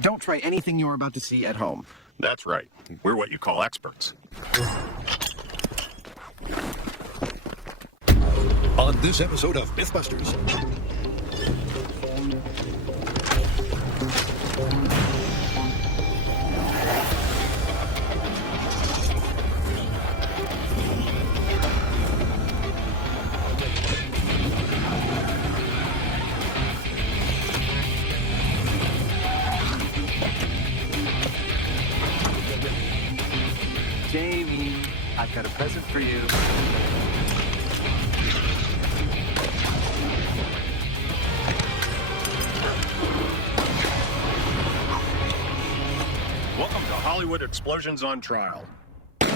Don't try anything you're about to see at home. That's right. We're what you call experts. On this episode of MythBusters. Jamie, I've got a present for you. Welcome to Hollywood Explosions on Trial. We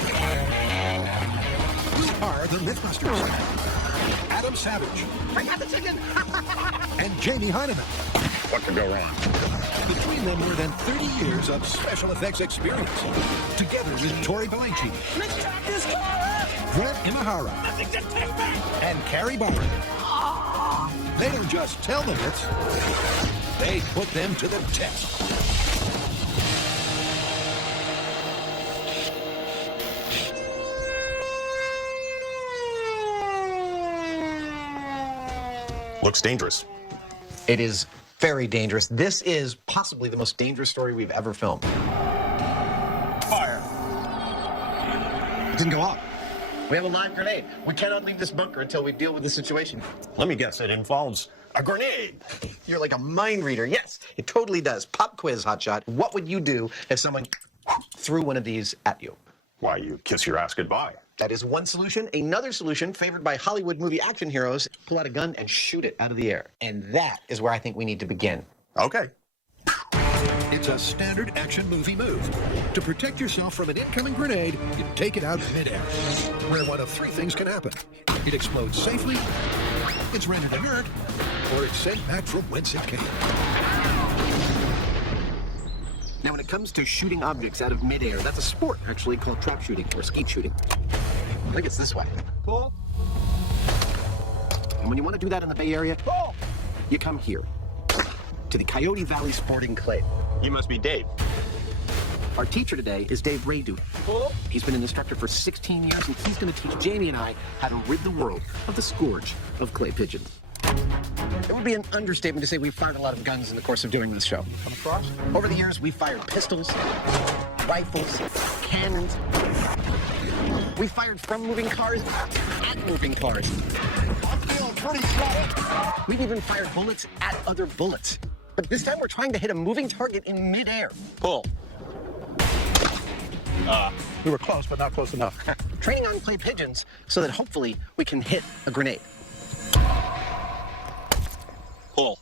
are the MythBusters. Adam Savage. Bring out the chicken! And Jamie Heineman. What could go wrong? Between them, more than 30 years of special effects experience. Together with Tori Belanchi. Let's drive this car! Brett Imahara. Nothing to take back! And Carrie Barber. They don't just tell the myths, they put them to the test. Looks dangerous. It is very dangerous. This is possibly the most dangerous story we've ever filmed. Fire! It didn't go off. We have a live grenade. We cannot leave this bunker until we deal with the situation. Let me guess, it involves a grenade. You're like a mind reader. Yes, it totally does. Pop quiz, hotshot. What would you do if someone threw one of these at you? Why, you kiss your ass goodbye. That is one solution. Another solution, favored by Hollywood movie action heroes, pull out a gun and shoot it out of the air. And that is where I think we need to begin. Okay. It's a standard action movie move. To protect yourself from an incoming grenade, you take it out midair, where one of three things can happen. It explodes safely, it's rendered inert, or it's sent back from whence it came. Now, when it comes to shooting objects out of midair, that's a sport, actually, called trap shooting or skeet shooting. I think it's this way. Pull. And when you want to do that in the Bay Area, pull, you come here to the Coyote Valley Sporting Clay. You must be Dave. Our teacher today is Dave Radu. He's been an instructor for 16 years, and he's going to teach Jamie and I how to rid the world of the scourge of clay pigeons. It would be an understatement to say we've fired a lot of guns in the course of doing this show. Come across? Over the years, we've fired pistols, rifles, cannons. We fired from moving cars at moving cars. I'm feeling pretty slow. We've even fired bullets at other bullets. But this time we're trying to hit a moving target in midair. Pull. We were close, but not close enough. Training on clay pigeons so that hopefully we can hit a grenade. Pull.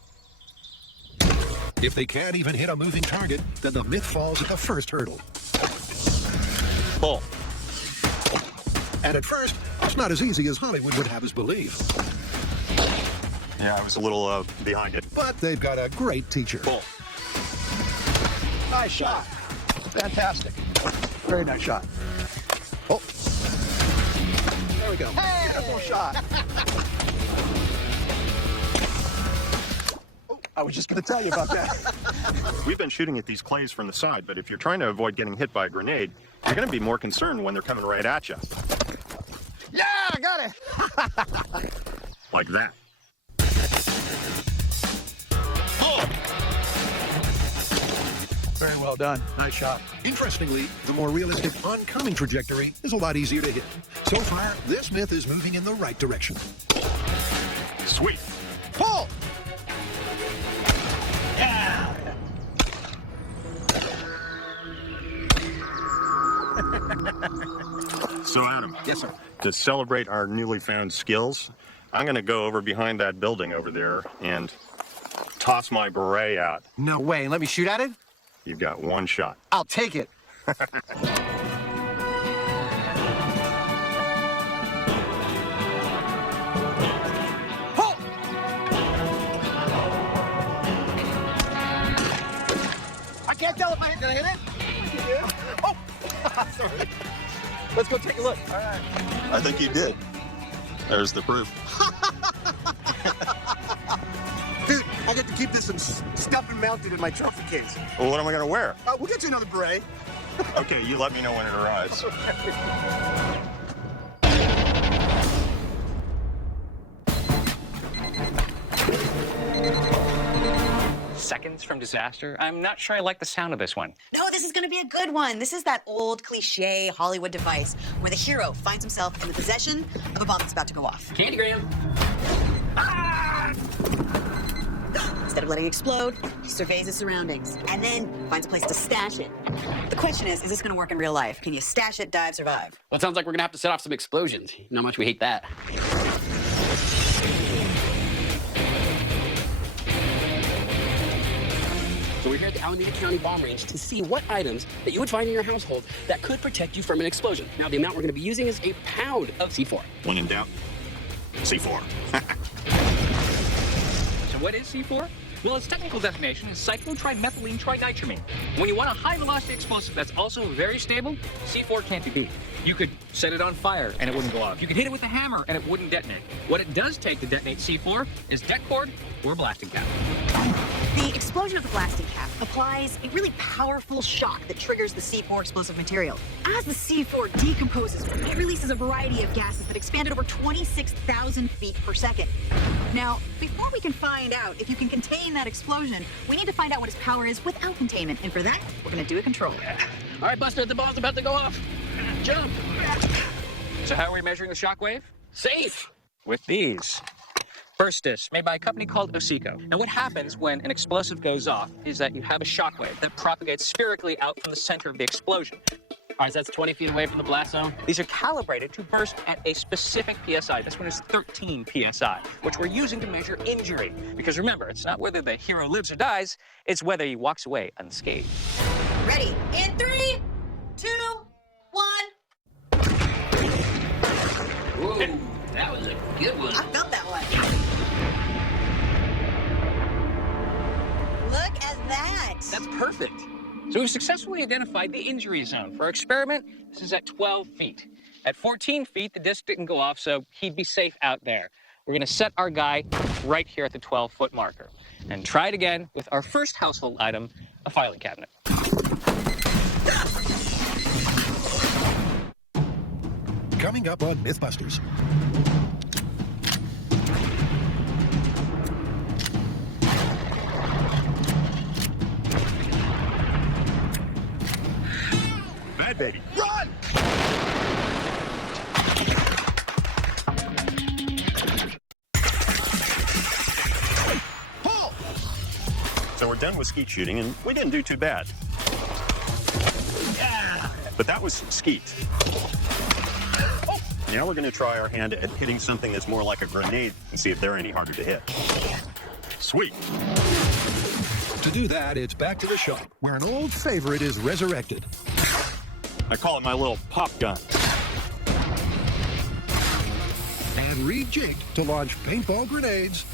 If they can't even hit a moving target, then the myth falls at the first hurdle. Pull. And at first, it's not as easy as Hollywood would have us believe. Yeah, I was a little behind it. But they've got a great teacher. Pull. Nice shot. Fantastic. Very nice shot. Oh, There we go. Beautiful shot. I was just going to tell you about that. We've been shooting at these clays from the side, but if you're trying to avoid getting hit by a grenade, you're going to be more concerned when they're coming right at you. Yeah, I got it. Like that. Very well done. Nice shot. interestingly, the more realistic oncoming trajectory is a lot easier to hit. So far, this myth is moving in the right direction. Sweet. Pull! So, Adam. Yes, sir. To celebrate our newly found skills, I'm going to go over behind that building over there and toss my beret out. No way. Let me shoot at it? You've got one shot. I'll take it. Pull! I can't tell if I hit it. You did? Oh! Sorry. Let's go take a look. All right. I think you did. There's the proof. Dude, I get to keep this and stuff and mount it in my trophy case. Well, what am I going to wear? We'll get you another beret. Okay, you let me know when it arrives. Seconds from disaster? I'm not sure I like the sound of this one. No, this is going to be a good one. This is that old cliche Hollywood device where the hero finds himself in the possession of a bomb that's about to go off. Candygram. Instead of letting it explode, he surveys his surroundings and then finds a place to stash it. The question is this going to work in real life? Can you stash it, dive, survive? Well, it sounds like we're gonna have to set off some explosions. You know how much we hate that. So we're here at the Alameda County Bomb Range to see what items that you would find in your household that could protect you from an explosion. Now, the amount we're gonna be using is a pound of C4. When in doubt, C4. So what is C4? Well, its technical definition is cyclotrimethylene trinitramine. When you want a high-velocity explosive that's also very stable, C4 can't be beat. You could set it on fire and it wouldn't go off. You could hit it with a hammer and it wouldn't detonate. What it does take to detonate C4 is det cord or blasting cap. The explosion of the blasting cap applies a really powerful shock that triggers the C4 explosive material. As the C4 decomposes, it releases a variety of gases that expand at over 26,000 feet per second. Now, before we can find out if you can contain that explosion, we need to find out what its power is without containment. And for that, we're going to do a control. All right, Buster, the bomb's about to go off. Jump. So how are we measuring the shock wave? Safe. With these. Burstis, made by a company called Osico. Now what happens when an explosive goes off is that you have a shock wave that propagates spherically out from the center of the explosion. All right, so that's 20 feet away from the blast zone. These are calibrated to burst at a specific PSI. This one is 13 PSI, which we're using to measure injury. Because remember, it's not whether the hero lives or dies, it's whether he walks away unscathed. Ready? In 3, 2, 1. Whoa, that was a good one. I felt that one. Look at that. That's perfect. So we've successfully identified the injury zone. For our experiment, this is at 12 feet. At 14 feet, the disc didn't go off, so he'd be safe out there. We're gonna set our guy right here at the 12-foot marker and try it again with our first household item, a filing cabinet. Coming up on MythBusters. Bad baby. Run! Pull! So we're done with skeet shooting, and we didn't do too bad. Yeah. But that was skeet. Now we're going to try our hand at hitting something that's more like a grenade and see if they're any harder to hit. Sweet. To do that, it's back to the shop, where an old favorite is resurrected. I call it my little pop gun. And rejigged to launch paintball grenades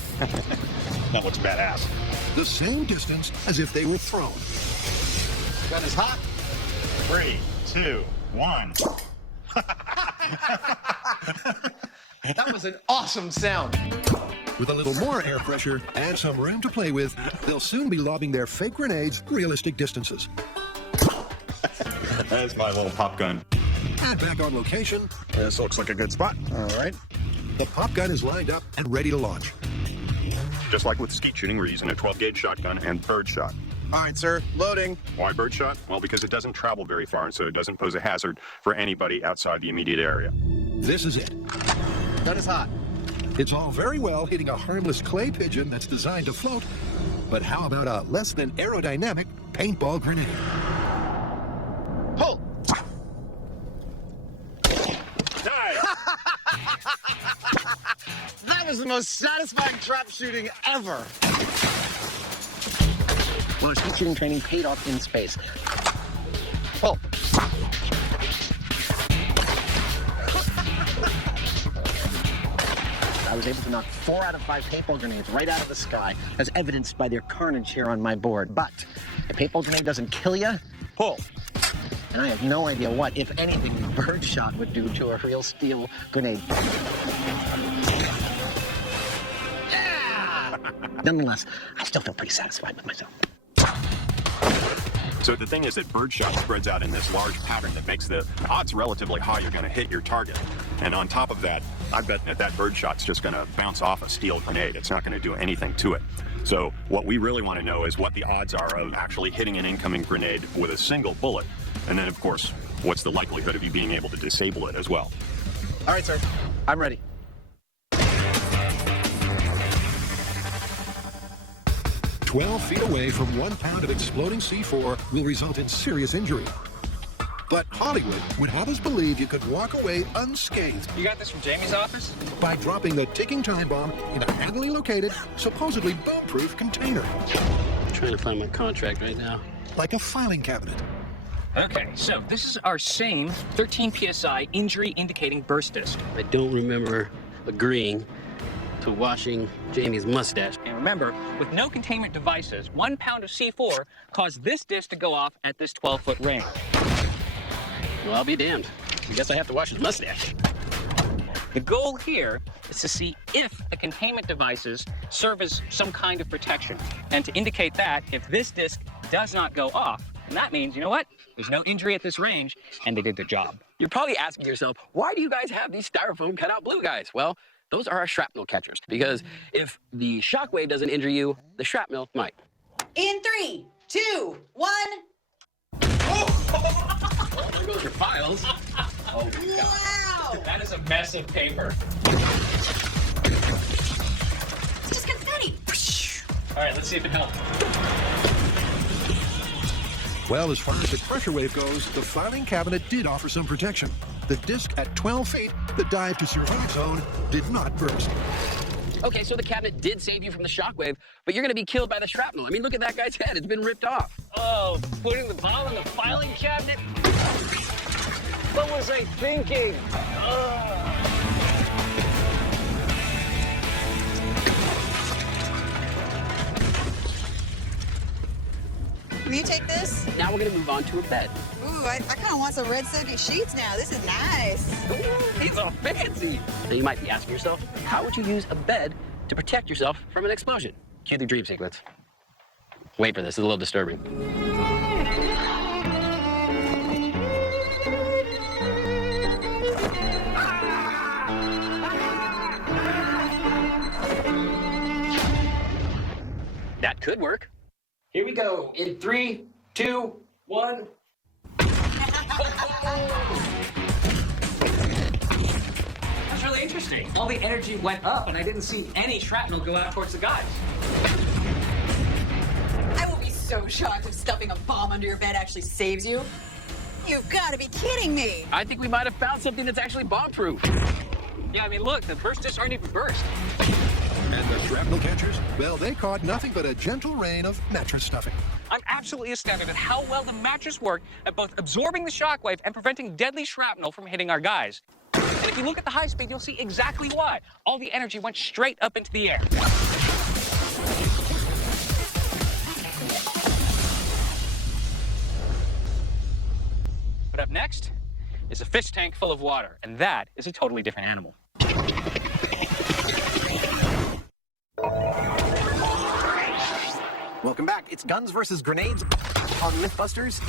That looks badass. the same distance as if they were thrown. Gun is hot. 3, 2, 1. That was an awesome sound. With a little more air pressure and some room to play with, they'll soon be lobbing their fake grenades realistic distances. That's my little pop gun. And back on location, This looks like a good spot. all right, the pop gun is lined up and ready to launch. Just like with skeet shooting, we're using a 12-gauge shotgun and bird shot. All right, sir. Loading. Why bird shot? Well, because it doesn't travel very far, so it doesn't pose a hazard for anybody outside the immediate area. This is it. Gun is hot. It's all very well hitting a harmless clay pigeon that's designed to float, but how about a less than aerodynamic paintball grenade? Pull. That was the most satisfying trap shooting ever. Well, our skeet shooting training paid off in space. Pull. I was able to knock 4 out of 5 paintball grenades right out of the sky, as evidenced by their carnage here on my board. But a paintball grenade doesn't kill you. Pull. And I have no idea what, if anything, birdshot would do to a real steel grenade. Yeah! Nonetheless, I still feel pretty satisfied with myself. So the thing is that birdshot spreads out in this large pattern that makes the odds relatively high you're going to hit your target. And on top of that, I bet that birdshot's just going to bounce off a steel grenade. It's not going to do anything to it. So what we really want to know is what the odds are of actually hitting an incoming grenade with a single bullet. And then, of course, what's the likelihood of you being able to disable it as well. All right, sir. I'm ready. 12 feet away from 1 pound of exploding C4 will result in serious injury. But Hollywood would have us believe you could walk away unscathed You got this from Jamie's office? by dropping the ticking time bomb in a handily located, supposedly boom-proof container, I'm trying to find my contract right now. like a filing cabinet. Okay, so this is our same 13 PSI injury indicating burst disc. I don't remember agreeing to washing Jamie's mustache. And remember, with no containment devices, 1 pound of C4 caused this disc to go off at this 12-foot range. Well, I'll be damned. I guess I have to wash his mustache. The goal here is to see if the containment devices serve as some kind of protection. And to indicate that, if this disc does not go off, then that means, you know what? There's no injury at this range, and they did their job. You're probably asking yourself, why do you guys have these styrofoam cutout blue guys? Well, those are our shrapnel catchers, because if the shockwave doesn't injure you, the shrapnel might. In 3, 2, 1. Oh, there goes your files. Oh, Wow! That is a mess of paper. It's just confetti. All right, let's see if it helps. Well, as far as the pressure wave goes, the filing cabinet did offer some protection. The disc at 12 feet, the dive to survive zone, did not burst. Okay, so the cabinet did save you from the shockwave, but you're going to be killed by the shrapnel. I mean, look at that guy's head. It's been ripped off. Oh, putting the bomb in the filing cabinet? What was I thinking? Will you take this? Now we're going to move on to a bed. Ooh, I kind of want some red soapy sheets now. This is nice. Ooh, these are fancy. Now you might be asking yourself, how would you use a bed to protect yourself from an explosion? Cue the dream sequence. Wait for this, it's a little disturbing. That could work. Here we go. In 3, 2, 1. That's really interesting. All the energy went up, and I didn't see any shrapnel go out towards the guys. I will be so shocked if stuffing a bomb under your bed actually saves you. You've got to be kidding me. I think we might have found something that's actually bomb-proof. Yeah, I mean, look, the burst discs aren't even burst. And the shrapnel catchers? Well, they caught nothing but a gentle rain of mattress stuffing. I'm absolutely astounded at how well the mattress worked at both absorbing the shockwave and preventing deadly shrapnel from hitting our guys. And if you look at the high speed, you'll see exactly why. All the energy went straight up into the air. But up next is a fish tank full of water, and that is a totally different animal. Welcome back. It's guns versus grenades on MythBusters.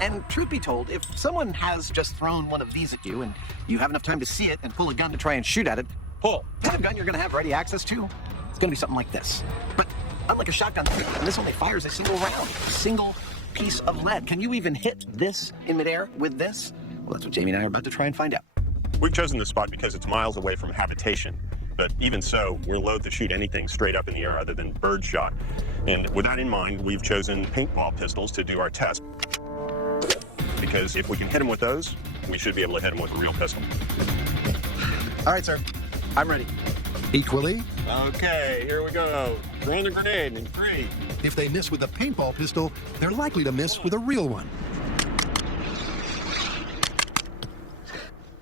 And truth be told, if someone has just thrown one of these at you and you have enough time to see it and pull a gun to try and shoot at it, pull. The kind of gun you're going to have ready access to, it's going to be something like this. But unlike a shotgun, this only fires a single round, a single piece of lead. Can you even hit this in midair with this? Well, that's what Jamie and I are about to try and find out. We've chosen this spot because it's miles away from habitation. But even so, we're loath to shoot anything straight up in the air other than birdshot. And with that in mind, we've chosen paintball pistols to do our test. Because if we can hit them with those, we should be able to hit them with a real pistol. All right, sir. I'm ready. Equally, Okay, here we go. Throw the grenade in 3. if they miss with a paintball pistol, they're likely to miss with a real one.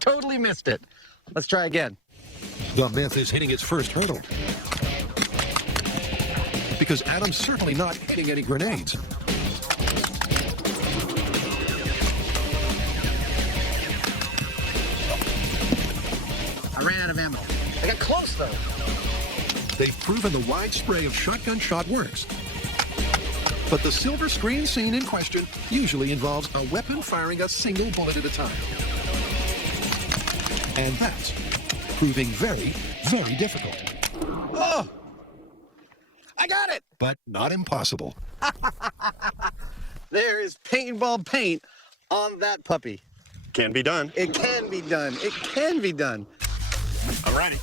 Totally missed it. Let's try again. The myth is hitting its first hurdle. Because Adam's certainly not hitting any grenades. I ran out of ammo. I got close, though. They've proven the wide spray of shotgun shot works. But the silver screen scene in question usually involves a weapon firing a single bullet at a time. And that's proving very, very difficult. Oh! I got it! But not impossible. There is paintball paint on that puppy. Can be done. It can be done. It can be done. I'm ready.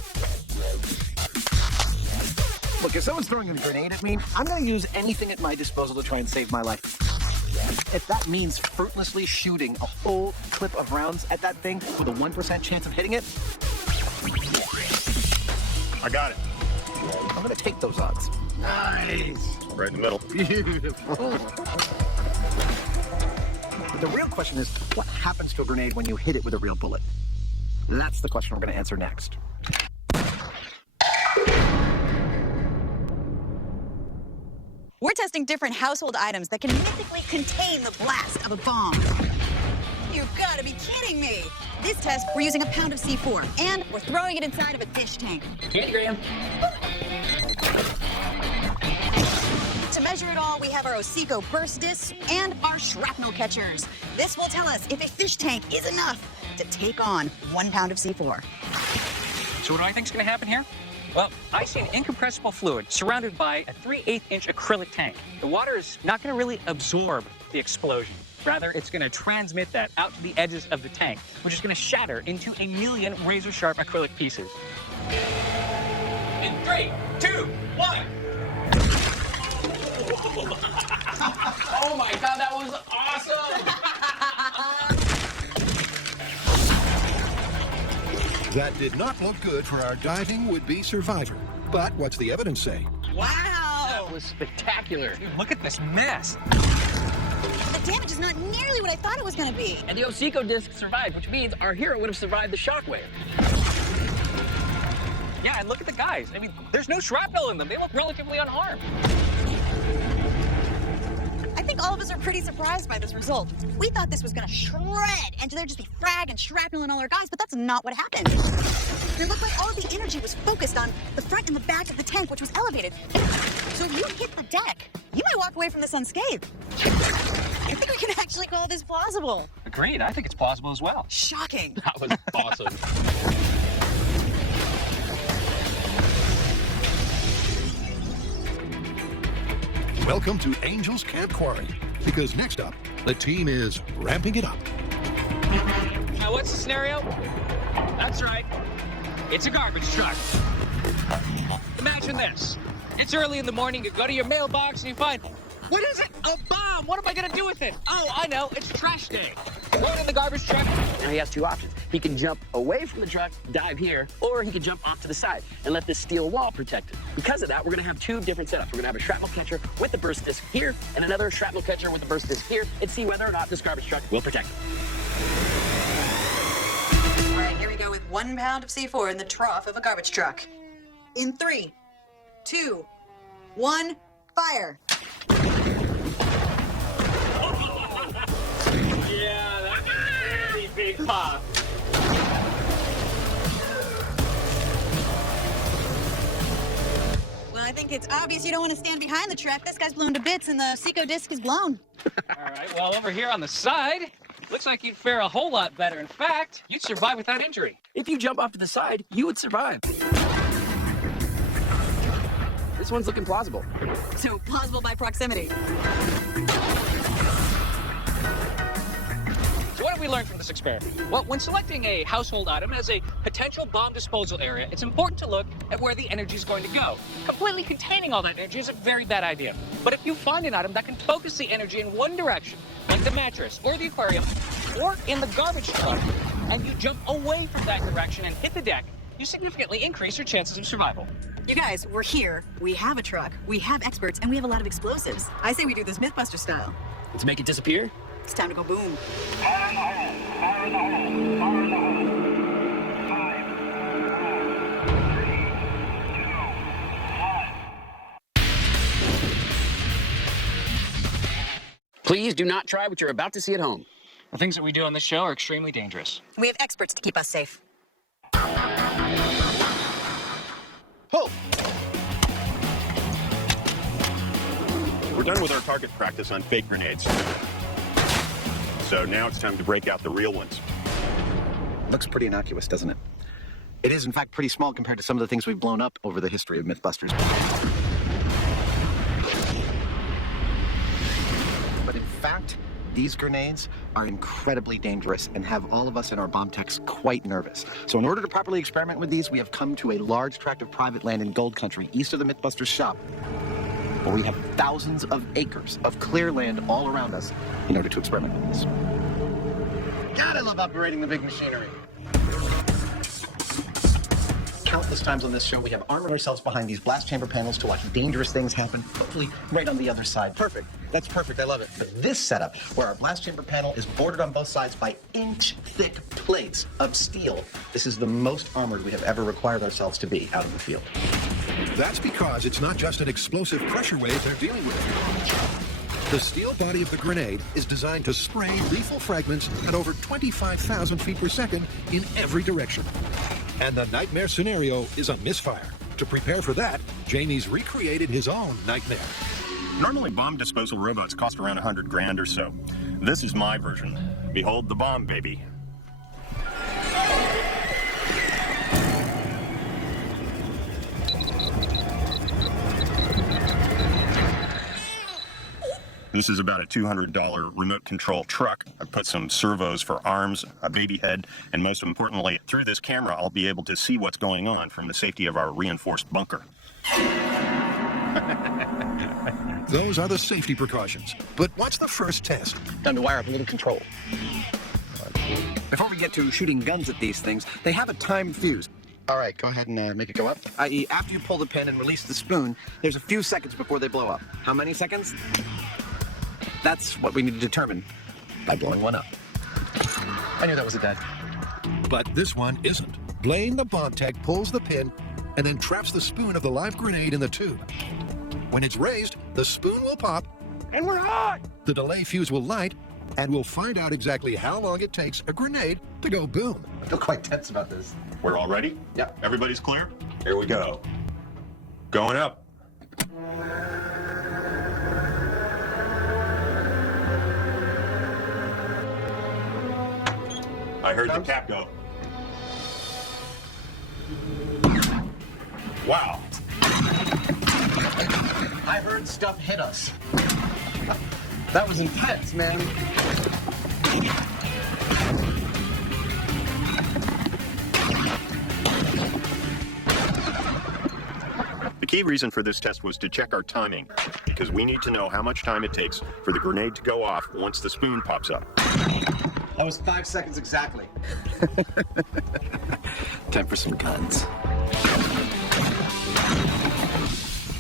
Look, if someone's throwing a grenade at me, I'm going to use anything at my disposal to try and save my life. If that means fruitlessly shooting a whole clip of rounds at that thing with a 1% chance of hitting it, I got it. I'm going to take those odds. Nice! Right in the middle. Beautiful. But the real question is, what happens to a grenade when you hit it with a real bullet? That's the question we're going to answer next. We're testing different household items that can mythically contain the blast of a bomb. You've got to be kidding me! This test, we're using a pound of C4, and we're throwing it inside of a dish tank. Handy, Graham. To measure it all, we have our Osico burst discs and our shrapnel catchers. This will tell us if a fish tank is enough to take on 1 pound of C4. So what do I think is going to happen here? Well, I see an incompressible fluid surrounded by a 3/8-inch acrylic tank. The water is not going to really absorb the explosion. Rather, it's going to transmit that out to the edges of the tank, which is going to shatter into a million razor-sharp acrylic pieces. In 3, 2, 1. Oh my God, that was awesome! That did not look good for our diving would-be survivor. But what's the evidence say? Wow! That was spectacular. Dude, look at this mess. The damage is not nearly what I thought it was going to be. And the Osico disc survived, which means our hero would have survived the shockwave. Yeah, and look at the guys. I mean, there's no shrapnel in them. They look relatively unharmed. I think all of us are pretty surprised by this result. We thought this was going to shred, and there'd just be frag and shrapnel and all our guys, but that's not what happened. It looked like all of the energy was focused on the front and the back of the tank, which was elevated. So if you hit the deck, you might walk away from this unscathed. I think we can actually call this plausible. Agreed. I think it's plausible as well. Shocking. That was awesome. Welcome to Angel's Camp Quarry. Because next up, the team is ramping it up. Now, what's the scenario? That's right. It's a garbage truck. Imagine this. It's early in the morning, you go to your mailbox and you find, what is it? A bomb! What am I gonna do with it? Oh, I know, it's trash day. Throw it in the garbage truck. Now he has 2 options. He can jump away from the truck, dive here, or he can jump off to the side and let this steel wall protect it. Because of that, we're gonna have 2 different setups. We're gonna have a shrapnel catcher with the burst disc here, and another shrapnel catcher with the burst disc here, and see whether or not this garbage truck will protect it. All right, here we go with 1 pound of C4 in the trough of a garbage truck. In 3, 2, 1, fire. Yeah, that's a pretty big pop. Well, I think it's obvious you don't want to stand behind the truck. This guy's blown to bits and the Osico disc is blown. All right, well, over here on the side, looks like you'd fare a whole lot better. In fact, you'd survive without injury. If you jump off to the side, you would survive. This one's looking plausible. So plausible by proximity. So what have we learned from this experiment? Well, when selecting a household item as a potential bomb disposal area, it's important to look at where the energy is going to go. Completely containing all that energy is a very bad idea. But if you find an item that can focus the energy in one direction, like the mattress or the aquarium, or in the garbage truck, and you jump away from that direction and hit the deck, you significantly increase your chances of survival. You guys, we're here. We have a truck. We have experts, and we have a lot of explosives. I say we do this MythBuster style. To make it disappear? It's time to go boom. Fire in the hole! Fire in the hole! Fire in the hole! 5, 4, 3, 2, 1. Please do not try what you're about to see at home. The things that we do on this show are extremely dangerous. We have experts to keep us safe. Ho! We're done with our target practice on fake grenades. So now it's time to break out the real ones. Looks pretty innocuous, doesn't it? It is, in fact, pretty small compared to some of the things we've blown up over the history of MythBusters. But in fact, these grenades are incredibly dangerous and have all of us in our bomb techs quite nervous. So in order to properly experiment with these, we have come to a large tract of private land in Gold Country, east of the MythBusters shop, where we have thousands of acres of clear land all around us in order to experiment with this. God, I love operating the big machinery. Countless times on this show, we have armored ourselves behind these blast chamber panels to watch dangerous things happen, hopefully right on the other side. Perfect. That's perfect. I love it. But this setup, where our blast chamber panel is bordered on both sides by inch-thick plates of steel, this is the most armored we have ever required ourselves to be out in the field. That's because it's not just an explosive pressure wave they're dealing with. The steel body of the grenade is designed to spray lethal fragments at over 25,000 feet per second in every direction. And the nightmare scenario is a misfire. To prepare for that, Jamie's recreated his own nightmare. Normally, bomb disposal robots cost around 100 grand or so. This is my version. Behold the bomb, baby. This is about a $200 remote control truck. I put some servos for arms, a baby head, and most importantly, through this camera, I'll be able to see what's going on from the safety of our reinforced bunker. Those are the safety precautions. But what's the first test? Time to wire up a little control. Before we get to shooting guns at these things, they have a timed fuse. All right, go ahead and make it go up. I.e., after you pull the pin and release the spoon, there's a few seconds before they blow up. How many seconds? That's what we need to determine by blowing one up. I knew that was a dud. But this one isn't. Blaine, the bomb tech, pulls the pin and then traps the spoon of the live grenade in the tube. When it's raised, the spoon will pop, and we're hot! The delay fuse will light, and we'll find out exactly how long it takes a grenade to go boom. I feel quite tense about this. We're all ready? Yeah. Everybody's clear? Here we go. Going up. I heard the cap go. Wow. I heard stuff hit us. That was intense, man. The key reason for this test was to check our timing, because we need to know how much time it takes for the grenade to go off once the spoon pops up. That was 5 seconds exactly. Time for some guns.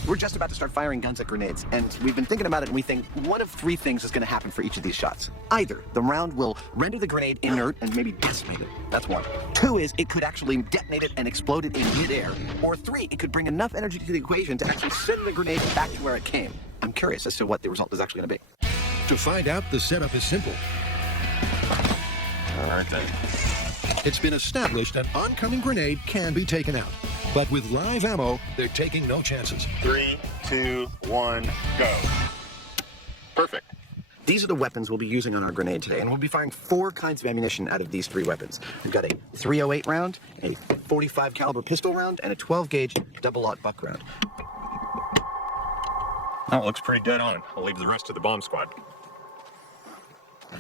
We're just about to start firing guns at grenades, and we've been thinking about it, and we think one of three things is going to happen for each of these shots. Either the round will render the grenade inert and maybe decimate it. That's one. Two is it could actually detonate it and explode it in midair. Or three, it could bring enough energy to the equation to actually send the grenade back to where it came. I'm curious as to what the result is actually going to be. To find out, the setup is simple. Aren't they? It's been established an oncoming grenade can be taken out. But with live ammo, they're taking no chances. 3, 2, 1, go. Perfect. These are the weapons we'll be using on our grenade today, and we'll be firing 4 kinds of ammunition out of these 3 weapons. We've got a .308 round, a .45 caliber pistol round, and a 12-gauge double-aught buck round. That looks pretty dead on. I'll leave the rest to the bomb squad.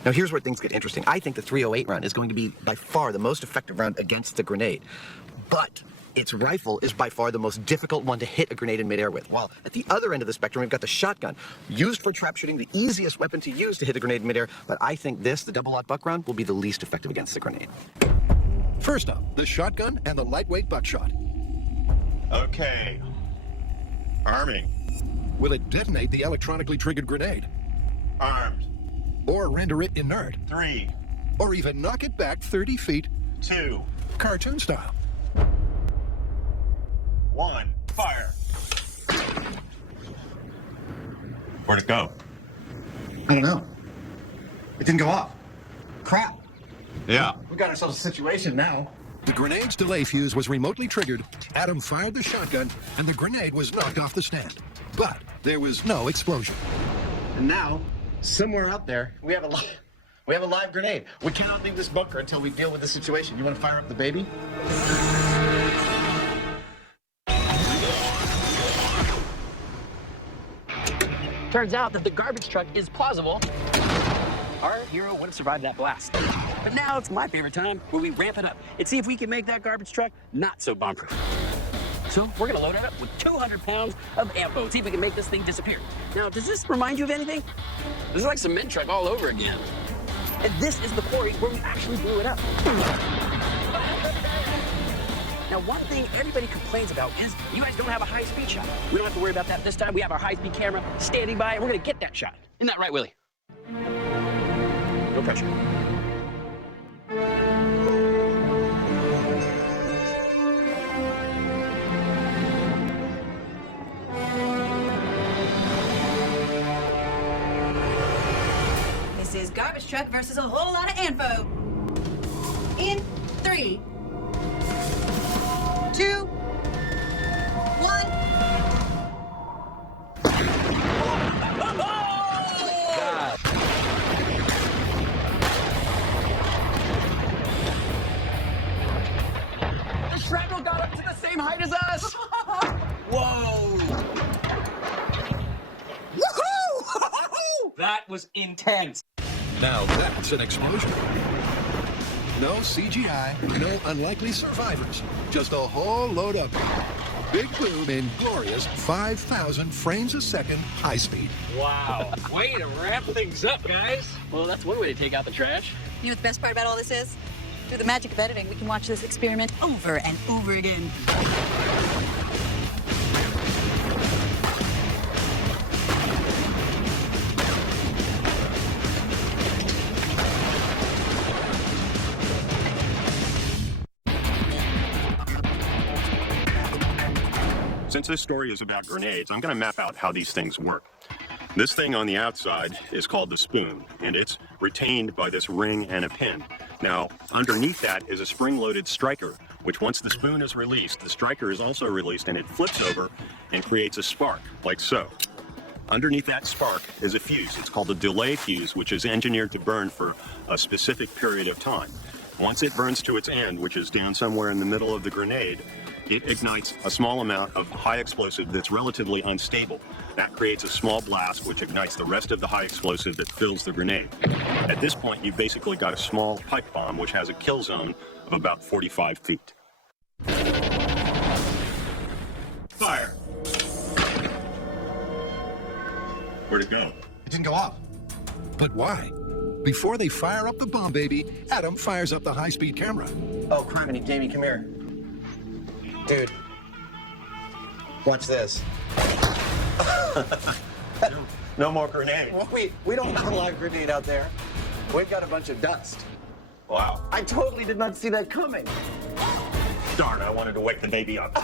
Now here's where things get interesting. I think the .308 round is going to be by far the most effective round against the grenade, but its rifle is by far the most difficult one to hit a grenade in midair with. While at the other end of the spectrum, we've got the shotgun, used for trap shooting, the easiest weapon to use to hit a grenade in midair, but I think this, the double-aught buck round, will be the least effective against the grenade. First up, the shotgun and the lightweight buckshot. Okay. Arming. Will it detonate the electronically triggered grenade? Armed. Or render it inert? 3, Or even knock it back 30 feet, 2, cartoon style? 1, fire. Where'd it go? I don't know. It didn't go off. Crap. Yeah. We got ourselves a situation now. The grenade's delay fuse was remotely triggered, Adam fired the shotgun, and the grenade was knocked off the stand. But there was no explosion. And now, somewhere out there, we have a live grenade. We cannot leave this bunker until we deal with the situation. You want to fire up the baby? Turns out that the garbage truck is plausible. Our hero would have survived that blast. But now it's my favorite time where we ramp it up and see if we can make that garbage truck not so bomb-proof. So we're gonna load it up with 200 pounds of ammo and see if we can make this thing disappear. Now, does this remind you of anything? This is like cement truck all over again. And this is the quarry where we actually blew it up. Now, one thing everybody complains about is you guys don't have a high-speed shot. We don't have to worry about that this time. We have our high-speed camera standing by, and we're gonna get that shot. Isn't that right, Willie? No pressure. This is Garbage Truck versus a whole lot of info. In 3, 2, 1. The shrapnel got up to the same height as us! Whoa! Woohoo! That was intense. Now that's an explosion. No CGI, no unlikely survivors. Just a whole load of big boom in glorious 5,000 frames a second high speed. Wow. Way to ramp things up, guys. Well, that's one way to take out the trash. You know what the best part about all this is? Through the magic of editing, we can watch this experiment over and over again. Since this story is about grenades, I'm going to map out how these things work. This thing on the outside is called the spoon, and it's retained by this ring and a pin. Now, underneath that is a spring-loaded striker, which once the spoon is released, the striker is also released, and it flips over and creates a spark, like so. Underneath that spark is a fuse. It's called a delay fuse, which is engineered to burn for a specific period of time. Once it burns to its end, which is down somewhere in the middle of the grenade, it ignites a small amount of high explosive that's relatively unstable. That creates a small blast which ignites the rest of the high explosive that fills the grenade. At this point, you've basically got a small pipe bomb which has a kill zone of about 45 feet. Fire! Where'd it go? It didn't go off. But why? Before they fire up the bomb baby, Adam fires up the high-speed camera. Oh, criminy, Jamie, come here. Dude, watch this. No more grenade. We don't have a live grenade out there. We've got a bunch of dust. Wow. I totally did not see that coming. Darn, I wanted to wake the baby up.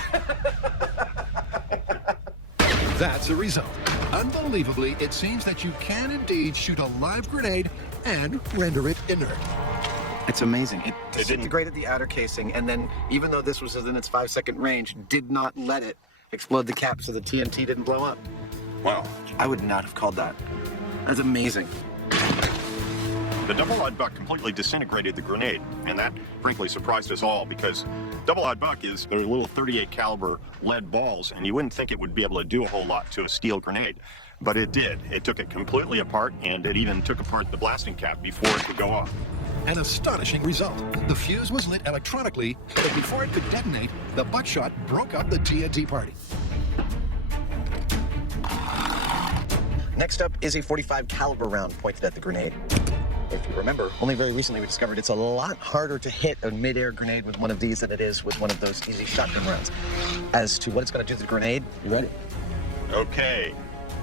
That's the result. Unbelievably, it seems that you can indeed shoot a live grenade and render it inert. It's amazing. It didn't- disintegrated the outer casing, and then, even though this was within its 5-second range, did not let it explode the cap so the TNT didn't blow up. Wow. I would not have called that. That's amazing. The double-odd buck completely disintegrated the grenade, and that frankly surprised us all because double-odd buck is their little 38 caliber lead balls, and you wouldn't think it would be able to do a whole lot to a steel grenade, but it did. It took it completely apart, and it even took apart the blasting cap before it could go off. An astonishing result. The fuse was lit electronically, but before it could detonate, the butt shot broke up the TNT party. Next up is a 45 caliber round pointed at the grenade. If you remember, only very recently we discovered it's a lot harder to hit a mid-air grenade with one of these than it is with one of those easy shotgun rounds. As to what it's going to do to the grenade, you ready? Okay,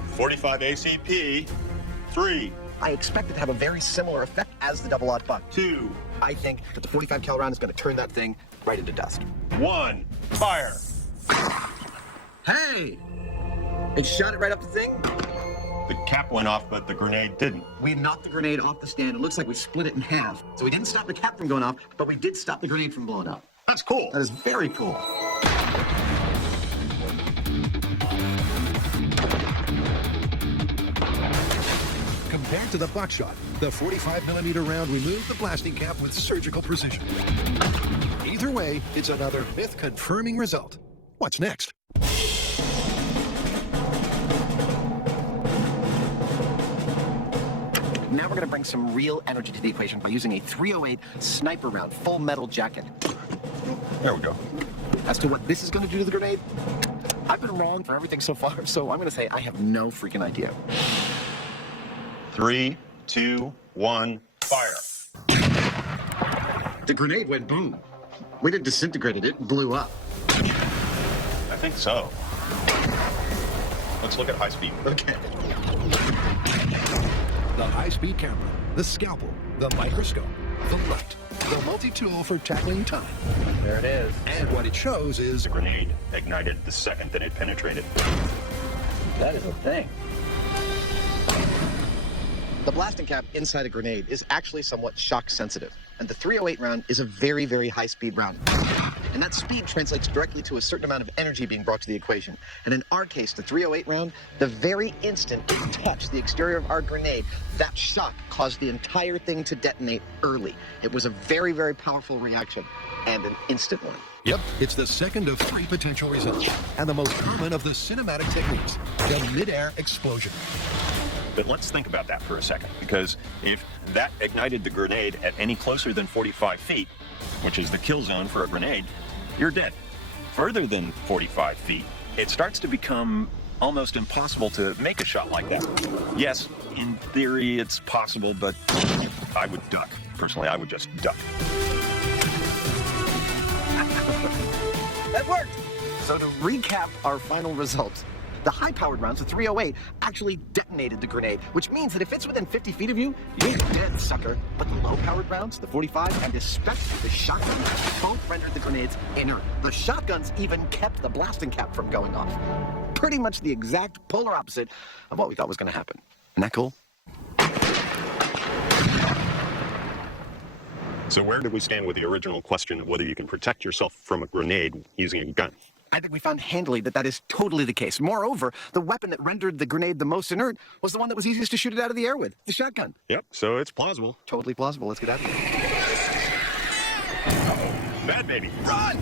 45 ACP, 3, I expect it to have a very similar effect as the double-aught buck. 2, I think that the 45 cal round is going to turn that thing right into dust. 1, fire! Hey! It shot it right up the thing. The cap went off, but the grenade didn't. We knocked the grenade off the stand. It looks like we split it in half. So we didn't stop the cap from going off, but we did stop the grenade from blowing up. That's cool. That is very cool. Compared to the buckshot, the 45mm round removed the blasting cap with surgical precision. Either way, it's another myth-confirming result. What's next? Now we're going to bring some real energy to the equation by using a 308 sniper round full metal jacket. There we go. As to what this is going to do to the grenade, I've been wrong for everything so far, so I'm going to say I have no freaking idea. 3, 2, 1, fire. The grenade went boom. We didn't disintegrate it, it blew up. I think so. Let's look at high speed. Okay. The high-speed camera, the scalpel, the microscope, the light, the multi-tool for tackling time. There it is. And what it shows is The grenade ignited the second that it penetrated. That is a thing. The blasting cap inside a grenade is actually somewhat shock sensitive, and the 308 round is a very, very high-speed round. And that speed translates directly to a certain amount of energy being brought to the equation. And in our case, the 308 round, the very instant it touched the exterior of our grenade, that shock caused the entire thing to detonate early. It was a very, very powerful reaction, and an instant one. Yep, it's the second of 3 potential results, and the most common of the cinematic techniques, the mid-air explosion. But let's think about that for a second, because if that ignited the grenade at any closer than 45 feet, which is the kill zone for a grenade, you're dead. Further than 45 feet, it starts to become almost impossible to make a shot like that. Yes, in theory it's possible, but I would duck. Personally, I would just duck. That worked! So to recap our final results, the high-powered rounds, the 308, actually detonated the grenade, which means that if it's within 50 feet of you, you're dead, sucker. But the low-powered rounds, the 45, and especially the shotgun, both rendered the grenades inert. The shotguns even kept the blasting cap from going off. Pretty much the exact polar opposite of what we thought was going to happen. Isn't that cool? So where do we stand with the original question of whether you can protect yourself from a grenade using a gun? I think we found handily that that is totally the case. Moreover, the weapon that rendered the grenade the most inert was the one that was easiest to shoot it out of the air with, the shotgun. Yep, so it's plausible. Totally plausible. Let's get out of here. Bad baby. Run!